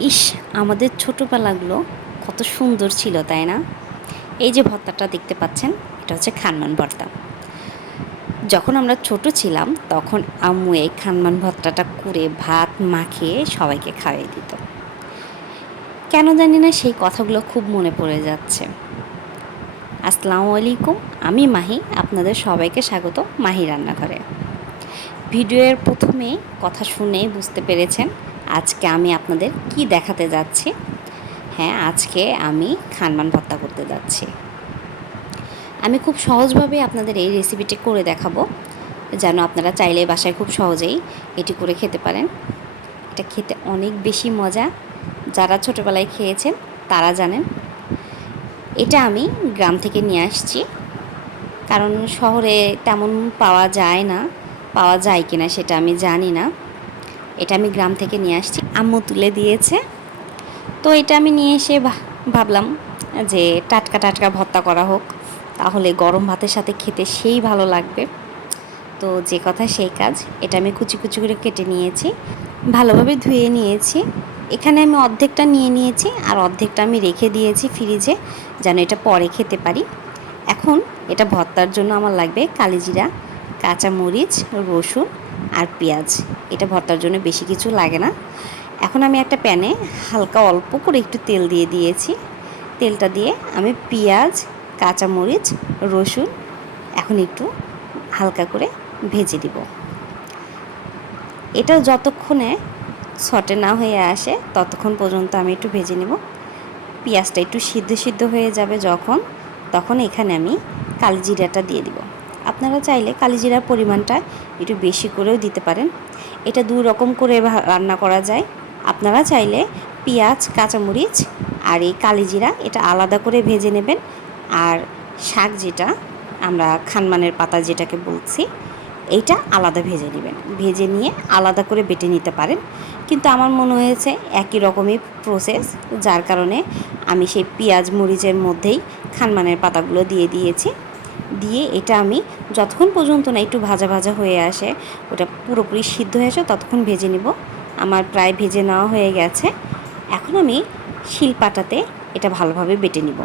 ইস, আমাদের ছোটোবেলাগুলো কত সুন্দর ছিল, তাই না? এই যে ভর্তাটা দেখতে পাচ্ছেন, এটা হচ্ছে খানমান ভর্তা। যখন আমরা ছোট ছিলাম, তখন আম্মু এই খানমান ভর্তাটা করে ভাত মাখিয়ে সবাইকে খাইয়ে দিত। কেন জানি না সেই কথাগুলো খুব মনে পড়ে যাচ্ছে। আসসালামু আলাইকুম, আমি মাহি, আপনাদের সবাইকে স্বাগত মাহি রান্নাঘরে। ভিডিওর প্রথমে কথা শুনে বুঝতে পেরেছেন আজকে আমি আপনাদের কি দেখাতে যাচ্ছি? হ্যাঁ আজকে আমি খানমান ভর্তা করতে যাচ্ছি। আমি খুব সহজভাবে আপনাদের এই রেসিপিটি করে দেখাবো। যেন আপনারা চাইলে বাসায় খুব সহজেই এটি করে খেতে পারেন। এটা খেতে অনেক বেশি মজা। যারা ছোটোবেলায় খেয়েছেন, তারা জানেন। এটা আমি গ্রাম থেকে নিয়ে আসছি। কারণ শহরে তেমন পাওয়া যায় না, পাওয়া যায় কিনা সেটা আমি জানি না। এটা আমি গ্রাম থেকে নিয়ে আসছি। আম্মু তুলে দিয়েছে। তো এটা আমি নিয়ে এসে ভাবলাম যে টাটকা টাটকা ভর্তা করা হোক। তাহলে গরম ভাতের সাথে খেতে সেই ভালো লাগবে। তো যে কথা সেই কাজ। এটা আমি কুচি কুচি করে কেটে নিয়েছি। ভালোভাবে ধুয়ে নিয়েছি। এখানে আমি অর্ধেকটা নিয়ে নিয়েছি আর অর্ধেকটা আমি রেখে দিয়েছি ফ্রিজে যেন এটা পরে খেতে পারি। এখন এটা ভর্তার জন্য আমার লাগবে কালিজিরা। কাঁচামরিচ, রসুন আর পেঁয়াজ। এটা ভর্তার জন্য বেশি কিছু লাগে না। এখন আমি একটা প্যানে হালকা অল্প করে একটু তেল দিয়ে দিয়েছি। তেলটা দিয়ে আমি পেঁয়াজ, কাঁচামরিচ, রসুন এখন একটু হালকা করে ভেজে দিব এটা যতক্ষণে ছটে না হয়ে আসে, ততক্ষণ পর্যন্ত আমি একটু ভেজে নেব। পেঁয়াজটা একটু সিদ্ধ সিদ্ধ হয়ে যাবে যখন, তখন এখানে আমি কালজিরাটা দিয়ে দিব। আপনারা চাইলে কালিজিরার পরিমাণটা একটু বেশি করেও দিতে পারেন। এটা দু রকম করে রান্না করা যায়। আপনারা চাইলে পেঁয়াজ, কাঁচামরিচ আর এই কালিজিরা এটা আলাদা করে ভেজে নেবেন। আর শাক যেটা, আমরা খানমানের পাতা যেটাকে বলছি, এইটা আলাদা ভেজে নেবেন। ভেজে নিয়ে আলাদা করে বেটে নিতে পারেন। কিন্তু আমার মনে হয়েছে একই রকমই প্রসেস যার কারণে আমি সেই পেঁয়াজ, মরিচের মধ্যেই খানমানের পাতাগুলো দিয়ে দিয়েছি। দিয়ে এটা আমি যতক্ষণ পর্যন্ত না একটু ভাজা ভাজা হয়ে আসে, ওটা পুরোপুরি সিদ্ধ হয়ে আসে, ততক্ষণ ভেজে নিব। আমার প্রায় ভেজে নেওয়া হয়ে গেছে। এখন আমি শিলপাটাতে এটা ভালোভাবে বেটে নিব।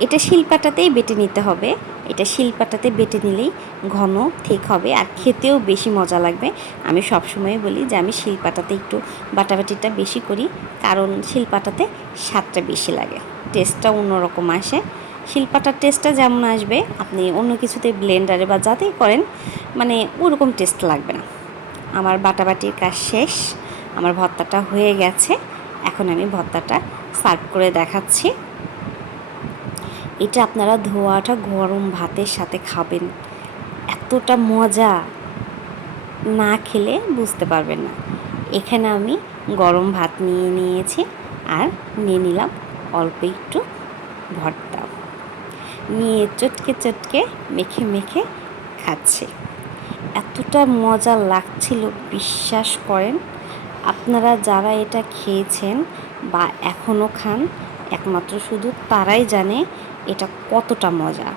এটা শিলপাটাতেই বেটে নিতে হবে। এটা শিলপাটাতে বেটে নিলেই ঘন, ঠিক হবে আর খেতেও বেশি মজা লাগবে। আমি সবসময় বলি যে আমি শিলপাটাতে একটু বাটাবাটিটা বেশি করি, কারণ শিলপাটাতে স্বাদটা বেশি লাগে। টেস্টটা অন্যরকম আসে। শিলপাটার টেস্টটা যেমন আসবে, আপনি অন্য কিছুতে ব্লেন্ডারে বা যাতেই করেন মানে ওরকম টেস্ট লাগবে না। আমার বাটাবাটির কাজ শেষ, আমার ভর্তাটা হয়ে গেছে, এখন আমি ভর্তাটা সার্ভ করে দেখাচ্ছি। এটা আপনারা ধোয়াটা গরম ভাতের সাথে খাবেন, এতটা মজা। না খেলে বুঝতে পারবেন না। এখানে আমি গরম ভাত নিয়ে নিয়েছি আর নিয়ে নিলাম অল্প একটু ভর্তা। নিয়ে চটকে চটকে মেখে মেখে খাচ্ছে। এতটা মজা লাগছিল, বিশ্বাস করেন। আপনারা যারা এটা খেয়েছেন বা এখনও খান, একমাত্র শুধু তারাই জানে এটা কতটা মজা।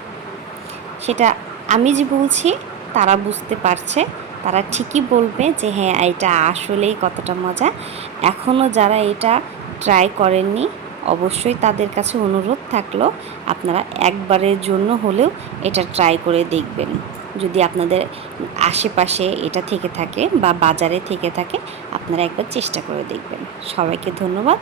সেটা আমি যে বলছি, তারা বুঝতে পারছে, তারা ঠিকই বলবে যে হ্যাঁ এটা আসলেই কতটা মজা। এখনও যারা এটা ট্রাই করেননি অবশ্যই তাদের কাছে অনুরোধ থাকল, আপনারা একবারের জন্য হলেও এটা ট্রাই করে দেখবেন। যদি আপনাদের আশেপাশে এটা থেকে থাকে বা বাজারে থেকে থাকে, আপনারা একবার চেষ্টা করে দেখবেন। সবাইকে ধন্যবাদ।